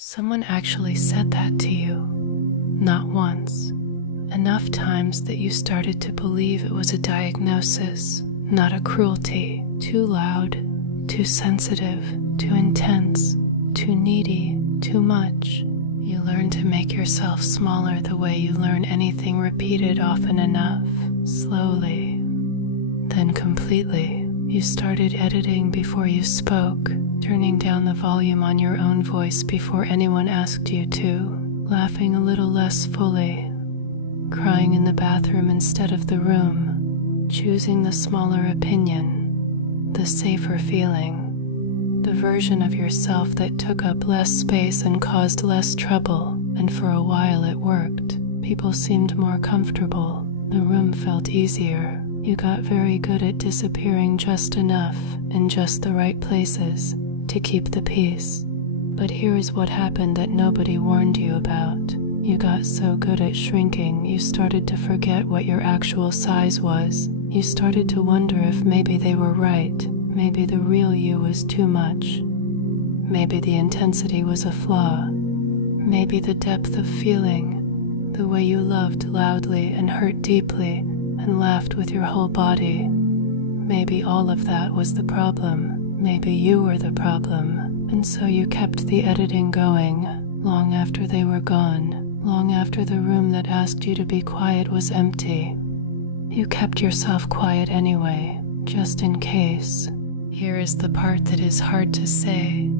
Someone actually said that to you, not once, enough times that you started to believe it was a diagnosis, not a cruelty. Too loud, too sensitive, too intense, too needy, too much. You learn to make yourself smaller the way you learn anything repeated often enough, slowly, then completely. You started editing before you spoke, turning down the volume on your own voice before anyone asked you to, laughing a little less fully, crying in the bathroom instead of the room, choosing the smaller opinion, the safer feeling, the version of yourself that took up less space and caused less trouble, and for a while it worked. People seemed more comfortable, the room felt easier. You got very good at disappearing just enough in just the right places to keep the peace. But here's what happened that nobody warned you about. You got so good at shrinking, you started to forget what your actual size was. You started to wonder if maybe they were right. Maybe the real you was too much. Maybe the intensity was a flaw. Maybe the depth of feeling, the way you loved loudly and hurt deeply and laughed with your whole body. Maybe all of that was the problem. Maybe you were the problem. And so you kept the editing going, long after they were gone, long after the room that asked you to be quiet was empty. You kept yourself quiet anyway, just in case. Here is the part that is hard to say,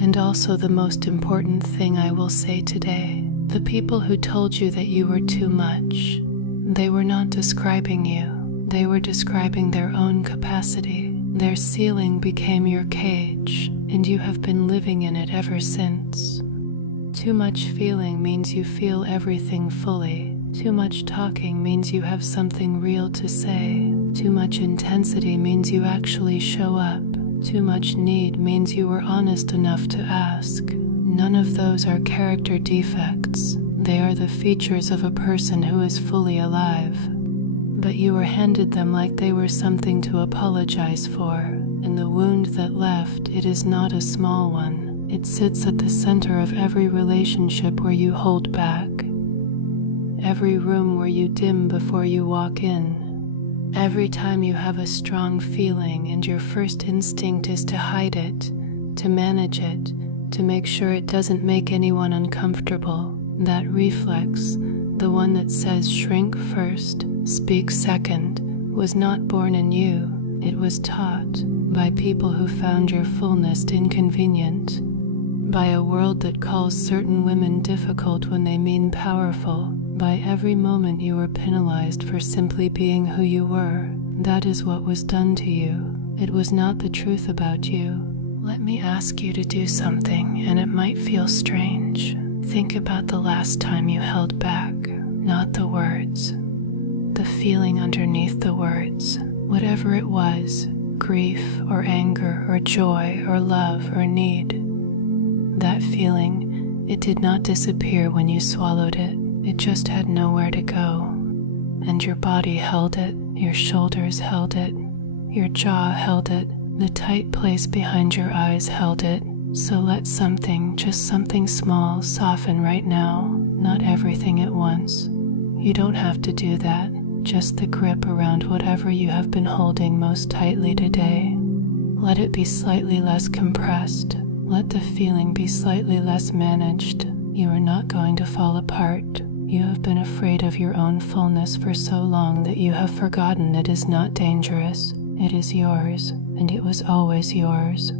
and also the most important thing I will say today. The people who told you that you were too much, they were not describing you. They were describing their own capacity. Their ceiling became your cage, and you have been living in it ever since. Too much feeling means you feel everything fully. Too much talking means you have something real to say. Too much intensity means you actually show up. Too much need means you were honest enough to ask. None of those are character defects. They are the features of a person who is fully alive. But you were handed them like they were something to apologize for. And the wound that left, it is not a small one. It sits at the center of every relationship where you hold back. Every room where you dim before you walk in. Every time you have a strong feeling and your first instinct is to hide it, to manage it, to make sure it doesn't make anyone uncomfortable. That reflex, the one that says shrink first, speak second, was not born in you. It was taught by people who found your fullness inconvenient, by a world that calls certain women difficult when they mean powerful, by every moment you were penalized for simply being who you were. That is what was done to you. It was not the truth about you. Let me ask you to do something, and it might feel strange. Think about the last time you held back, not the words, the feeling underneath the words, whatever it was, grief or anger or joy or love or need. That feeling, it did not disappear when you swallowed it. It just had nowhere to go. And your body held it, your shoulders held it, your jaw held it, the tight place behind your eyes held it. So let something, just something small, soften right now, not everything at once. You don't have to do that, just the grip around whatever you have been holding most tightly today. Let it be slightly less compressed. Let the feeling be slightly less managed. You are not going to fall apart. You have been afraid of your own fullness for so long that you have forgotten it is not dangerous. It is yours, and it was always yours.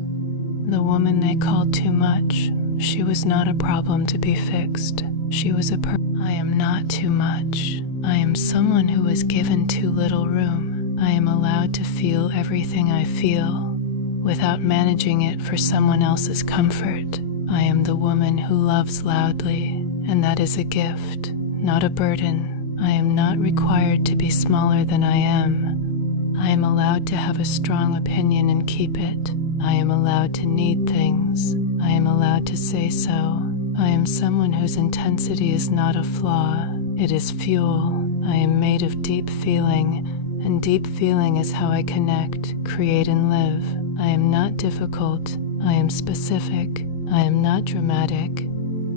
The woman they called too much, she was not a problem to be fixed. She was I am not too much. I am someone who was given too little room. I am allowed to feel everything I feel without managing it for someone else's comfort. I am the woman who loves loudly, and that is a gift, not a burden. I am not required to be smaller than I am. I am allowed to have a strong opinion and keep it. I am allowed to need things. I am allowed to say so. I am someone whose intensity is not a flaw. It is fuel. I am made of deep feeling, and deep feeling is how I connect, create, and live. I am not difficult. I am specific. I am not dramatic.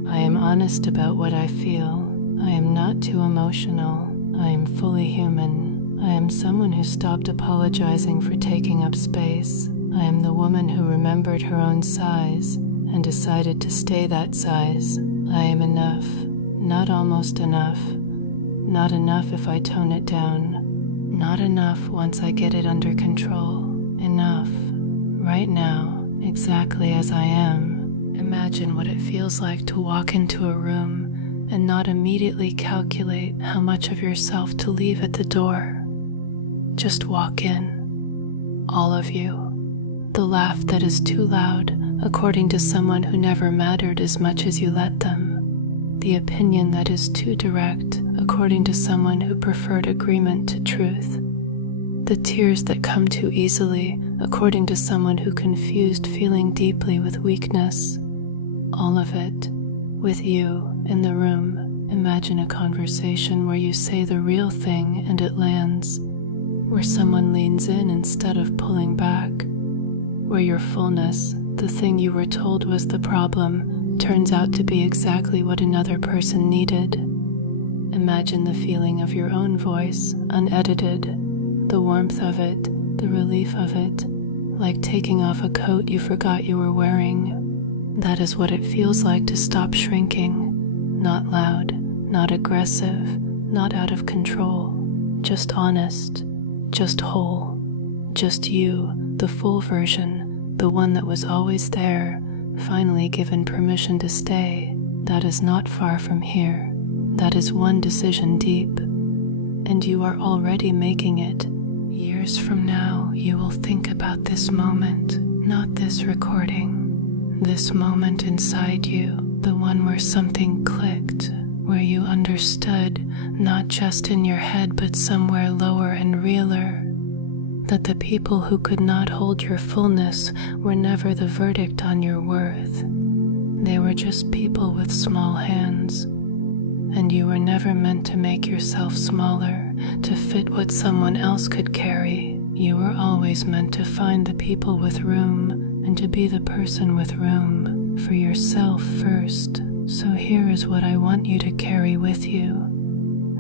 I am honest about what I feel. I am not too emotional. I am fully human. I am someone who stopped apologizing for taking up space. I am the woman who remembered her own size and decided to stay that size. I am enough, not almost enough. Not enough if I tone it down. Not enough once I get it under control. Enough, right now, exactly as I am. Imagine what it feels like to walk into a room and not immediately calculate how much of yourself to leave at the door. Just walk in. All of you. The laugh that is too loud, according to someone who never mattered as much as you let them. The opinion that is too direct, according to someone who preferred agreement to truth. The tears that come too easily, according to someone who confused feeling deeply with weakness. All of it, with you in the room. Imagine a conversation where you say the real thing and it lands, where someone leans in instead of pulling back, where your fullness, the thing you were told was the problem, turns out to be exactly what another person needed. Imagine the feeling of your own voice, unedited, the warmth of it, the relief of it, like taking off a coat you forgot you were wearing. That is what it feels like to stop shrinking, not loud, not aggressive, not out of control, just honest, just whole, just you, the full version, the one that was always there, finally given permission to stay. That is not far from here. That is one decision deep, and you are already making it. Years from now, you will think about this moment, not this recording. This moment inside you, the one where something clicked, where you understood, not just in your head but somewhere lower and realer, that the people who could not hold your fullness were never the verdict on your worth. They were just people with small hands, and you were never meant to make yourself smaller, to fit what someone else could carry. You were always meant to find the people with room, and to be the person with room, for yourself first. So here is what I want you to carry with you.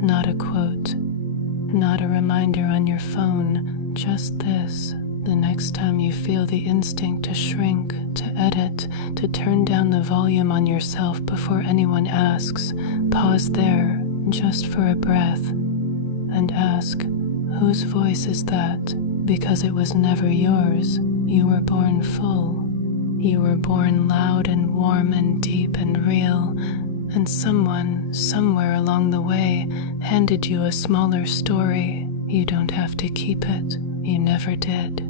Not a quote, not a reminder on your phone, just this. The next time you feel the instinct to shrink, to edit, to turn down the volume on yourself before anyone asks, pause there, just for a breath, and ask, whose voice is that? Because it was never yours. You were born full. You were born loud and warm and deep and real, and someone, somewhere along the way, handed you a smaller story. You don't have to keep it. You never did.